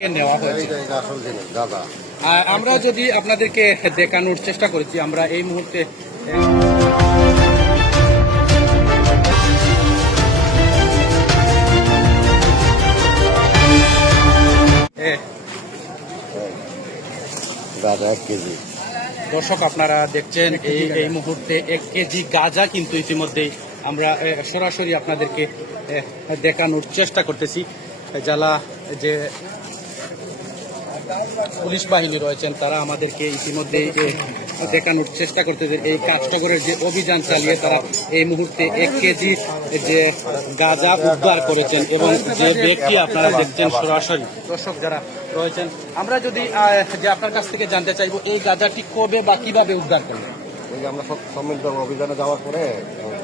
নেওয়া হয়েছে? আমরা যদি আপনাদেরকে দেখানোর চেষ্টা করেছি আমরা এই মুহূর্তে এ, এক কেজি। দর্শক আপনারা দেখছেন এই এই মুহূর্তে এক কেজি গাঁজা কিন্তু ইতিমধ্যেই আমরা সরাসরি আপনাদেরকে দেখানোর চেষ্টা করতেছি। যারা যে পুলিশ বাহিনী রয়েছেন, তারা আমাদেরকে ইতিমধ্যে দেখানোর চেষ্টা করতেছে এই কাজটগরের যে অভিযান চালিয়ে তারা এই মুহূর্তে এক কেজি যে গাঁজা উদ্ধার করেছেন এবং যে ব্যক্তি আপনারা দেখছেন সরাসরি দর্শক যারা রয়েছেন, আমরা যদি যে আপনার কাছ থেকে জানতে চাইব, এই গাঁজাটি কবে বা কীভাবে উদ্ধার যে আমরা সম্মিলিত অভিযানে যাওয়ার পরে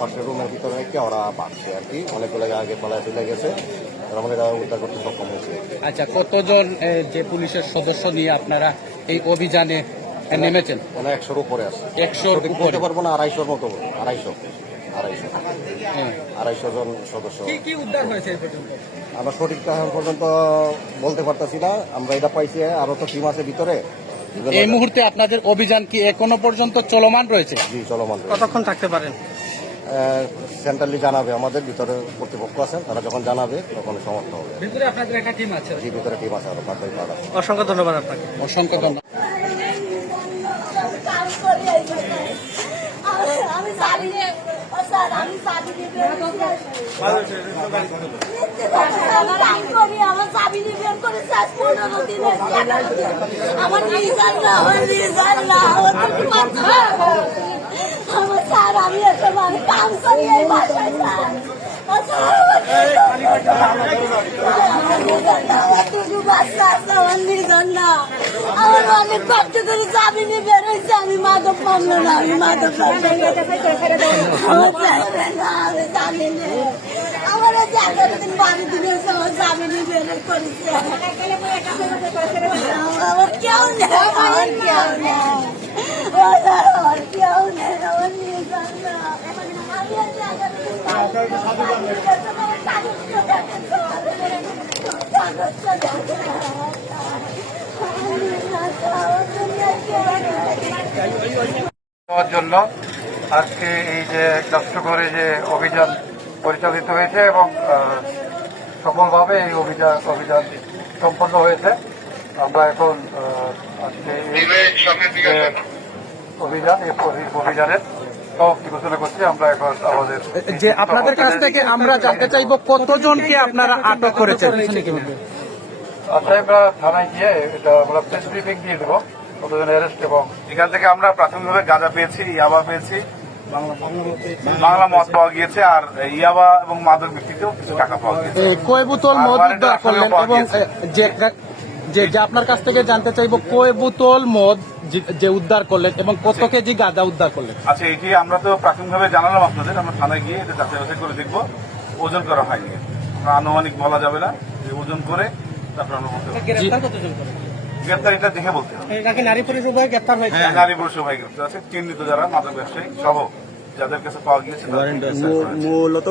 পাশের রুমের ভিতরে রেখে ওরা পাচ্ছে আর কি। অনেকগুলো আগে পালায় চলে গেছে। আমাদের উদ্ধার করতে সক্ষম হয়েছে। আচ্ছা কতজন যে পুলিশের সদস্য নিয়ে আপনারা এই অভিযানে নেমেছেন? মানে একশোর উপরে আছে। একশোর সঠিক উপরে? বলতে পারব না আড়াইশোর মতো আড়াইশো আড়াইশো। হ্যাঁ। আড়াইশো জন সদস্য। কি উদ্ধার হয়েছে আমরা সঠিকটা এখন পর্যন্ত বলতে পারতেছি না। আমরা এটা পাইছি আরও তো টিম আছে ভিতরে। এই মুহূর্তে আপনাদের অভিযান কি এখনও পর্যন্ত চলমান রয়েছে? জি চলমান কতক্ষণ থাকতে পারেন সেন্ট্রালি জানাবে আমাদের ভিতরে কর্তৃপক্ষ আছেন তারা যখন জানাবে তখন সমর্থ হবে ভিতরে আপনাদের একটা টিম আছে জি ভিতরে টিম আছে আরও পাঁচজন পাড়া অসংখ্য ধন্যবাদ আপনাকে অসংখ্য ধন্যবাদ। আমি- স্যার আমি চাবি আমার চাবি নিয়ে পনেরো দিন। না আমার না আমি কাম করি এই বাসায় আমার অনেক কষ্ট করে চাবি নিয়ে বেরোইছে আমি মাদক মামলা না আমি মাদক আমার আমি দিন বারো দিন আমার চাবি বেরোয় করেছে আমার কেউ নেই। আমার কেউ নেই, আমার কেউ নেই জন্য আজকে এই যে করে যে অভিযান পরিচালিত হয়েছে এবং সফলভাবে এই অভিযান অভিযান সম্পন্ন হয়েছে আমরা এখন আজকে অভিযান এই অভিযানের ঘোষণা করছি আমরা এখন আমাদের যে আপনাদের কাছ থেকে আমরা জানতে চাইব কতজনকে আপনারা আটক করেছেন। আচ্ছা আমরা থানায় গিয়ে এটা আমরা প্রেস ব্রিফিং দিয়ে দেবো কতজন অ্যারেস্ট এবং এখান থেকে আমরা প্রাথমিকভাবে গাঁজা পেয়েছি ইয়াবা পেয়েছি বাংলা মদ পাওয়া গিয়েছে আর ইয়াবা এবং মাদক বিক্রিতেও কিছু টাকা পাওয়া গিয়েছে। কয় বোতল মদ উদ্ধার করলেন এবং গিয়েছে। যে যে যে আপনার কাছ থেকে জানতে চাইব কয় বোতল মদ যে- যে উদ্ধার করলেন এবং কত কেজি গাঁজা উদ্ধার করলেন? আচ্ছা এটি আমরা তো প্রাথমিকভাবে জানালাম আপনাদের আমরা থানায় গিয়ে এটা যাচাই বাছাই করে দেখব। ওজন করা হয়নি। আনুমানিক বলা যাবে না যে ওজন করে তারপর আমরা বলতে গ্রেপ্তার গ্রেপ্তার এটা দেখে বলতে হবে। নারী পুরুষ উভয় গ্রেপ্তার হয়েছে? হ্যাঁ নারী পুরুষ ভাই গ্রেপ্তার আছে চিহ্নিত যারা মাদক ব্যবসায়ী সহ যাদের কাছে পাওয়া গিয়েছে। মূলত